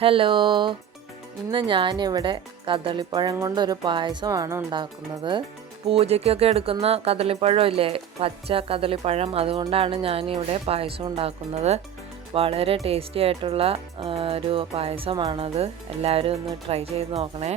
Hello. ഇന്ന് ഞാനിവിടെ കദളിപ്പഴം കൊണ്ടൊരു പായസമാണ് ഉണ്ടാക്കുന്നത്. പൂജയ്ക്കൊക്കെ എടുക്കുന്ന കദളിപ്പഴമില്ലേ? പച്ച കദളിപ്പഴം. അതുകൊണ്ടാണ് ഞാനിവിടെ പായസം ഉണ്ടാക്കുന്നത്. വളരെ ടേസ്റ്റി ആയിട്ടുള്ള ഒരു പായസമാണത്. എല്ലാവരും ഒന്ന് ട്രൈ ചെയ്ത് നോക്കണേ.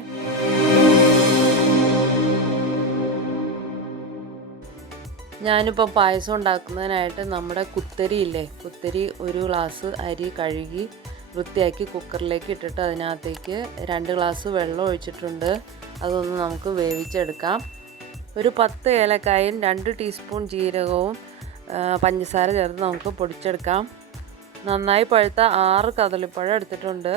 ഞാനിപ്പോൾ പായസം ഉണ്ടാക്കുന്നതിനായിട്ട് നമ്മുടെ കുത്തരി ഇല്ലേ? കുത്തരി ഒരു ഗ്ലാസ് അരി കഴുകി വൃത്തിയാക്കി കുക്കറിലേക്ക് ഇട്ടിട്ട് അതിനകത്തേക്ക് രണ്ട് ഗ്ലാസ് വെള്ളം ഒഴിച്ചിട്ടുണ്ട്. അതൊന്ന് നമുക്ക് വേവിച്ചെടുക്കാം. ഒരു പത്ത് ഏലക്കായും രണ്ട് ടീസ്പൂൺ ജീരകവും പഞ്ചസാര ചേർത്ത് നമുക്ക് പൊടിച്ചെടുക്കാം. നന്നായി പഴുത്ത ആറ് കദളിപ്പഴം എടുത്തിട്ടുണ്ട്.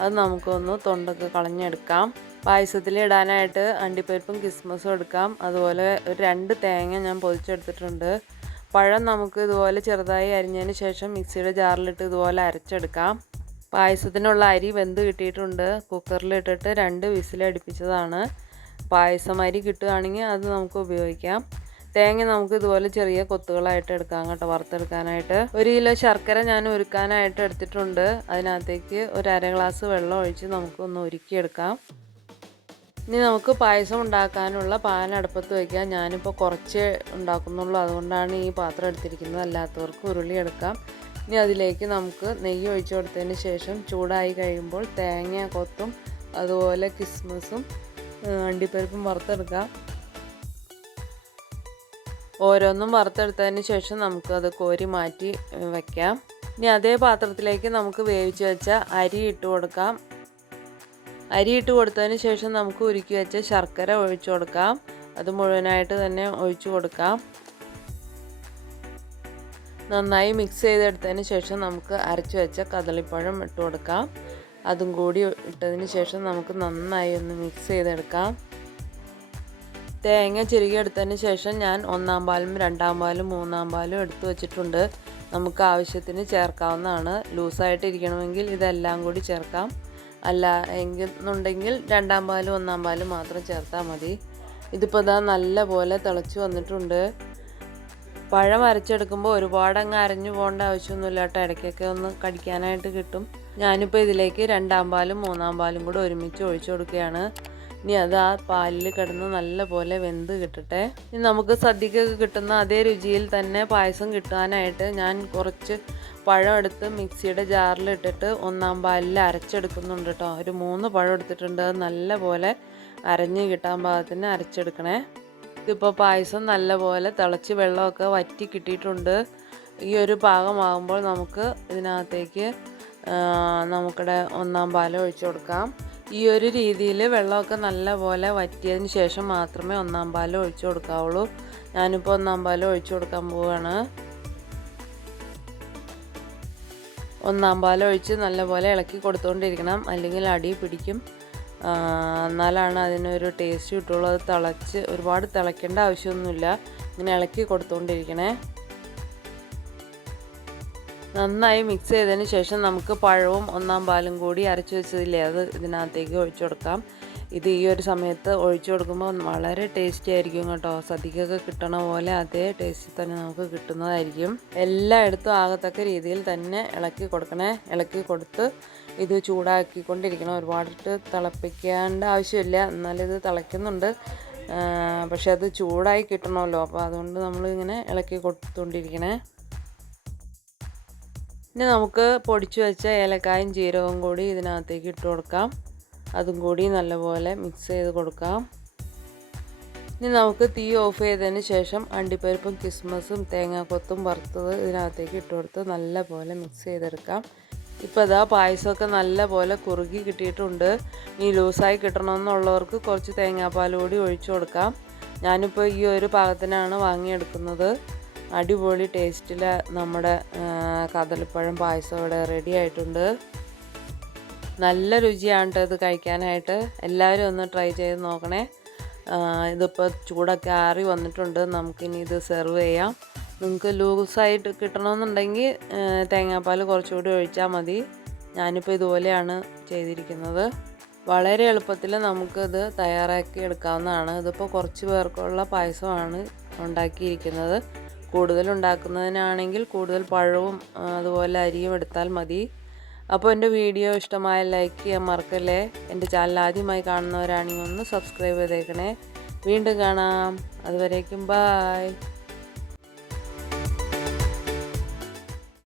അത് നമുക്കൊന്ന് തൊണ്ടൊക്കെ കളഞ്ഞെടുക്കാം. പായസത്തിൽ ഇടാനായിട്ട് അണ്ടിപ്പരിപ്പും കിസ്മസും എടുക്കാം. അതുപോലെ ഒരു രണ്ട് തേങ്ങ ഞാൻ പൊതിച്ചെടുത്തിട്ടുണ്ട്. പഴം നമുക്ക് ഇതുപോലെ ചെറുതായി അരിഞ്ഞതിന് ശേഷം മിക്സിയുടെ ജാറിലിട്ട് ഇതുപോലെ അരച്ചെടുക്കാം. പായസത്തിനുള്ള അരി വെന്ത് കിട്ടിയിട്ടുണ്ട്. കുക്കറിലിട്ടിട്ട് രണ്ട് വിസിലടുപ്പിച്ചതാണ് പായസം അരി കിട്ടുകയാണെങ്കിൽ അത് നമുക്ക് ഉപയോഗിക്കാം. തേങ്ങ നമുക്ക് ഇതുപോലെ ചെറിയ കൊത്തുകളായിട്ട് എടുക്കാം കേട്ടോ വറുത്തെടുക്കാനായിട്ട്. ഒരു കിലോ ശർക്കര ഞാൻ ഉരുക്കാനായിട്ട് എടുത്തിട്ടുണ്ട്. അതിനകത്തേക്ക് ഒരു അര ഗ്ലാസ് വെള്ളം ഒഴിച്ച് നമുക്കൊന്ന് ഉരുക്കിയെടുക്കാം. ഇനി നമുക്ക് പായസം ഉണ്ടാക്കാനുള്ള പാൻ അടുപ്പത്ത് വയ്ക്കാം. ഞാനിപ്പോൾ കുറച്ച് ഉണ്ടാക്കുന്നുള്ളൂ. അതുകൊണ്ടാണ് ഈ പാത്രം എടുത്തിരിക്കുന്നത്. അല്ലാത്തവർക്ക് ഉരുളി എടുക്കാം ഇനി അതിലേക്ക് നമുക്ക് നെയ്യ് ഒഴിച്ചു കൊടുത്തതിന് ശേഷം ചൂടായി കഴിയുമ്പോൾ തേങ്ങ കൊത്തും അതുപോലെ കിസ്മസും അണ്ടിപ്പരിപ്പും വറുത്തെടുക്കാം. ഓരോന്നും വറുത്തെടുത്തതിന് ശേഷം നമുക്ക് അത് കോരി മാറ്റി വയ്ക്കാം ഇനി അതേ പാത്രത്തിലേക്ക് നമുക്ക് വേവിച്ച് വെച്ച അരി ഇട്ട് കൊടുക്കാം. അരി ഇട്ട് കൊടുത്തതിന് ശേഷം നമുക്ക് ഉരുക്കി വെച്ച ശർക്കര ഒഴിച്ചു കൊടുക്കാം. അത് മുഴുവനായിട്ട് തന്നെ ഒഴിച്ചു കൊടുക്കാം. നന്നായി മിക്സ് ചെയ്തെടുത്തതിന് ശേഷം നമുക്ക് അരച്ച് വെച്ച കദളിപ്പഴം ഇട്ട് കൊടുക്കാം. അതും കൂടി ഇട്ടതിന് ശേഷം നമുക്ക് നന്നായി ഒന്ന് മിക്സ് ചെയ്തെടുക്കാം. തേങ്ങ ചിരുകിയെടുത്തതിന് ശേഷം ഞാൻ ഒന്നാം പാലും രണ്ടാം പാലും മൂന്നാം പാലും എടുത്തു വച്ചിട്ടുണ്ട്. നമുക്ക് ആവശ്യത്തിന് ചേർക്കാവുന്നതാണ്. ലൂസായിട്ട് ഇരിക്കണമെങ്കിൽ ഇതെല്ലാം കൂടി ചേർക്കാം. അല്ല എന്നുണ്ടെങ്കിൽ രണ്ടാം പാലും ഒന്നാം പാലും മാത്രം ചേർത്താൽ മതി. ഇതിപ്പോൾ ഇതാ നല്ല പോലെ തിളച്ച് വന്നിട്ടുണ്ട്. പഴം അരച്ചെടുക്കുമ്പോൾ ഒരുപാട് അങ്ങ് അരഞ്ഞു പോകേണ്ട ആവശ്യമൊന്നുമില്ല കേട്ടോ. ഇടയ്ക്കൊക്കെ ഒന്ന് കടിക്കാനായിട്ട് കിട്ടും. ഞാനിപ്പോൾ ഇതിലേക്ക് രണ്ടാം പാലും മൂന്നാം പാലും കൂടെ ഒരുമിച്ച് ഒഴിച്ചു കൊടുക്കുകയാണ്. ഇനി അത് ആ പാലിൽ കിടന്ന് നല്ല പോലെ വെന്ത് കിട്ടട്ടെ. ഇനി നമുക്ക് സദ്യക്കൊക്കെ കിട്ടുന്ന അതേ രുചിയിൽ തന്നെ പായസം കിട്ടാനായിട്ട് ഞാൻ കുറച്ച് പഴം എടുത്ത് മിക്സിയുടെ ജാറിൽ ഇട്ടിട്ട് ഒന്നാം പാലിൽ അരച്ചെടുക്കുന്നുണ്ട് കേട്ടോ. ഒരു മൂന്ന് പഴം എടുത്തിട്ടുണ്ട്. നല്ല പോലെ അരഞ്ഞ് കിട്ടാൻ പാകത്തിന് അരച്ചെടുക്കണേ. ഇതിപ്പോൾ പായസം നല്ലപോലെ തിളച്ച് വെള്ളമൊക്കെ വറ്റി കിട്ടിയിട്ടുണ്ട്. ഈ ഒരു പാകമാകുമ്പോൾ നമുക്ക് ഇതിനകത്തേക്ക് നമുക്കിടെ ഒന്നാം പാലം ഒഴിച്ചു കൊടുക്കാം. ഈ ഒരു രീതിയിൽ വെള്ളമൊക്കെ നല്ലപോലെ വറ്റിയതിന് ശേഷം മാത്രമേ ഒന്നാം പാലം ഒഴിച്ചു കൊടുക്കാവുള്ളൂ. ഞാനിപ്പോൾ ഒന്നാം പാലം ഒഴിച്ചു കൊടുക്കാൻ പോവുകയാണ് ഒന്നാം പാലം ഒഴിച്ച് നല്ലപോലെ ഇളക്കി കൊടുത്തുകൊണ്ടിരിക്കണം അല്ലെങ്കിൽ അടി പിടിക്കും. എന്നാലാണ് അതിനൊരു ടേസ്റ്റ് കിട്ടുള്ളൂ. അത് തിളച്ച് ഒരുപാട് തിളയ്ക്കേണ്ട ആവശ്യമൊന്നുമില്ല. ഇങ്ങനെ ഇളക്കി കൊടുത്തുകൊണ്ടിരിക്കണേ നന്നായി മിക്സ് ചെയ്തതിന് ശേഷം നമുക്ക് പഴവും ഒന്നാം പാലും കൂടി അരച്ചു വെച്ചതില്ലേ അത് ഇതിനകത്തേക്ക് ഒഴിച്ചു കൊടുക്കാം. ഇത് ഈ ഒരു സമയത്ത് ഒഴിച്ചു കൊടുക്കുമ്പോൾ വളരെ ടേസ്റ്റി ആയിരിക്കും കേട്ടോ. സദ്യക്കൊക്കെ കിട്ടണ പോലെ അതേ ടേസ്റ്റിൽ തന്നെ നമുക്ക് കിട്ടുന്നതായിരിക്കും. എല്ലായിടത്തും ആകത്തക്ക രീതിയിൽ തന്നെ ഇളക്കി കൊടുക്കണേ. ഇളക്കി കൊടുത്ത് ഇത് ചൂടാക്കിക്കൊണ്ടിരിക്കണം. ഒരുപാടിട്ട് തിളപ്പിക്കേണ്ട ആവശ്യമില്ല. എന്നാലും ഇത് തിളയ്ക്കുന്നുണ്ട്. പക്ഷെ അത് ചൂടായി കിട്ടണമല്ലോ. അപ്പോൾ അതുകൊണ്ട് നമ്മളിങ്ങനെ ഇളക്കി കൊടുത്തുകൊണ്ടിരിക്കണേ. ഇനി നമുക്ക് പൊടിച്ചു വെച്ച ഏലക്കായും ജീരകവും കൂടി ഇതിനകത്തേക്ക് ഇട്ട് കൊടുക്കാം. അതും കൂടി നല്ലപോലെ മിക്സ് ചെയ്ത് കൊടുക്കാം. ഇനി നമുക്ക് തീ ഓഫ് ചെയ്തതിന് ശേഷം അണ്ടിപ്പരിപ്പും കിസ്മസും തേങ്ങാക്കൊത്തും വറുത്തത് ഇതിനകത്തേക്ക് ഇട്ട് കൊടുത്ത് നല്ലപോലെ മിക്സ് ചെയ്തെടുക്കാം. ഇപ്പോൾ ഇതാ പായസമൊക്കെ നല്ലപോലെ കുറുകി കിട്ടിയിട്ടുണ്ട്. ഇനി ലൂസായി കിട്ടണമെന്നുള്ളവർക്ക് കുറച്ച് തേങ്ങാപ്പാൽ കൂടി ഒഴിച്ചു കൊടുക്കാം. ഞാനിപ്പോൾ ഈ ഒരു പാകത്തിനാണ് വാങ്ങിയെടുക്കുന്നത്. അടിപൊളി ടേസ്റ്റിൽ നമ്മുടെ കദളിപ്പഴം പായസം ഇവിടെ റെഡി ആയിട്ടുണ്ട്. നല്ല രുചിയാണ് കേട്ടോ ഇത് കഴിക്കാനായിട്ട് എല്ലാവരും ഒന്ന് ട്രൈ ചെയ്ത് നോക്കണേ. ഇതിപ്പോൾ ചൂടൊക്കെ ആറി വന്നിട്ടുണ്ട്. നമുക്കിനി ഇത് സെർവ് ചെയ്യാം. നിങ്ങൾക്ക് ലൂസായിട്ട് കിട്ടണമെന്നുണ്ടെങ്കിൽ തേങ്ങാപ്പാൽ കുറച്ചുകൂടി ഒഴിച്ചാൽ മതി. ഞാനിപ്പോൾ ഇതുപോലെയാണ് ചെയ്തിരിക്കുന്നത്. വളരെ എളുപ്പത്തിൽ നമുക്കിത് തയ്യാറാക്കി എടുക്കാവുന്നതാണ്. ഇതിപ്പോൾ കുറച്ച് പേർക്കുള്ള പായസമാണ് ഉണ്ടാക്കിയിരിക്കുന്നത്. കൂടുതൽ ഉണ്ടാക്കുന്നതിനാണെങ്കിൽ കൂടുതൽ പഴവും അതുപോലെ അരിയും എടുത്താൽ മതി. അപ്പോൾ എന്റെ വീഡിയോ ഇഷ്ടമായ ലൈക്ക് ചെയ്യാൻ മറക്കല്ലേ? എന്റെ ചാനൽ ആദ്യമായി കാണുന്നവരാണെങ്കിൽ ഒന്ന് സബ്സ്ക്രൈബ് ചെയ്തേക്കണേ. വീണ്ടും കാണാം. അതുവരേക്കും ബായ്